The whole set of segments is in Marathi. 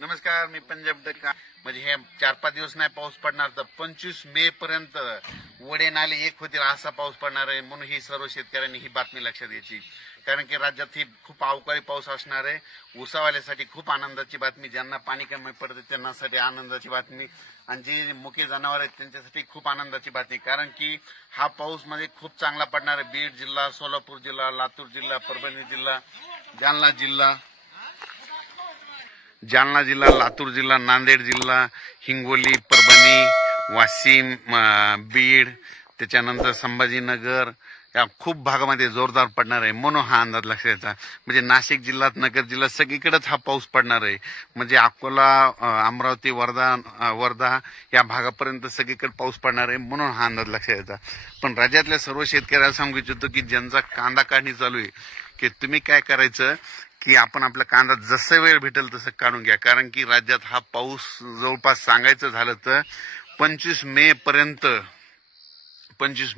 नमस्कार, मी पंजाब डक्का. म्हणजे हे 4-5 दिवस नाही पाऊस पडणार, तर 25 मे पर्यंत वडे नाले एक होतील असा पाऊस पडणार आहे. म्हणून ही सर्व शेतकऱ्यांनी ही बातमी लक्षात घ्यायची, कारण की राज्यात ही खूप अवकाळी पाऊस असणार आहे. ऊसावाल्यासाठी खूप आनंदाची बातमी, ज्यांना पाणी कमी पडते त्यांच्यासाठी आनंदाची बातमी, आणि जी मुके जनावर आहेत त्यांच्यासाठी खूप आनंदाची बातमी, कारण की हा पाऊस मध्ये खूप चांगला पडणार आहे. बीड जिल्हा, सोलापूर जिल्हा, लातूर जिल्हा, परभणी जिल्हा, जालना जिल्हा, लातूर जिल्हा, नांदेड जिल्हा, हिंगोली, परभणी, वाशिम, बीड, त्याच्यानंतर संभाजीनगर या खूप भागामध्ये जोरदार पडणार आहे. म्हणून हा अंदाज लक्षात घ्यायचा. म्हणजे नाशिक जिल्ह्यात, नगर जिल्ह्यात सगळीकडेच हा पाऊस पडणार आहे. म्हणजे अकोला, अमरावती, वर्धा या भागापर्यंत सगळीकडे पाऊस पडणार आहे. म्हणून हा अंदाज लक्षात घ्यायचा. पण राज्यातल्या सर्व शेतकऱ्याला सांगू इच्छितो की ज्यांचा कांदा काढणी चालू आहे, की तुम्ही काय करायचं की आपण आपला कांदा जसं वेळ भेटेल तसं काढून घ्या. कारण की राज्यात हा पाऊस जवळपास सांगायचं झालं तर 25 मे पर्यंत 25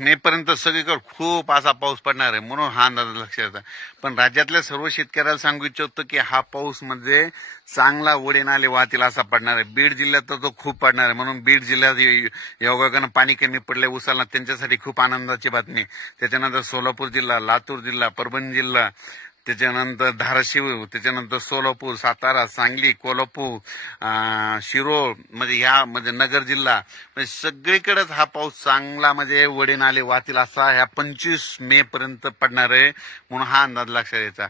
मे पर्यंत सगळीकडे खूप असा पाऊस पडणार आहे. म्हणून हा अंदाज लक्षात येतात. पण राज्यातल्या सर्व शेतकऱ्याला सांगू इच्छितो की हा पाऊस म्हणजे चांगला वडे नाले वाहतील असा पडणार आहे. बीड जिल्ह्यात तर तो खूप पडणार आहे. म्हणून बीड जिल्ह्यात योगायोगानं पाणी कमी पडले उसाला, त्यांच्यासाठी खूप आनंदाची बातमी. त्याच्यानंतर सोलापूर जिल्हा, लातूर जिल्हा, परभणी जिल्हा, त्याच्यानंतर धाराशिव, त्याच्यानंतर सोलापूर, सातारा, सांगली, कोल्हापूर, शिरोळ, म्हणजे ह्या म्हणजे नगर जिल्हा, म्हणजे सगळीकडेच हा पाऊस चांगला म्हणजे वडे नाले वाहतील असा ह्या 25 मे पर्यंत पडणार आहे. म्हणून हा अंदाज लक्षात घ्यायचा.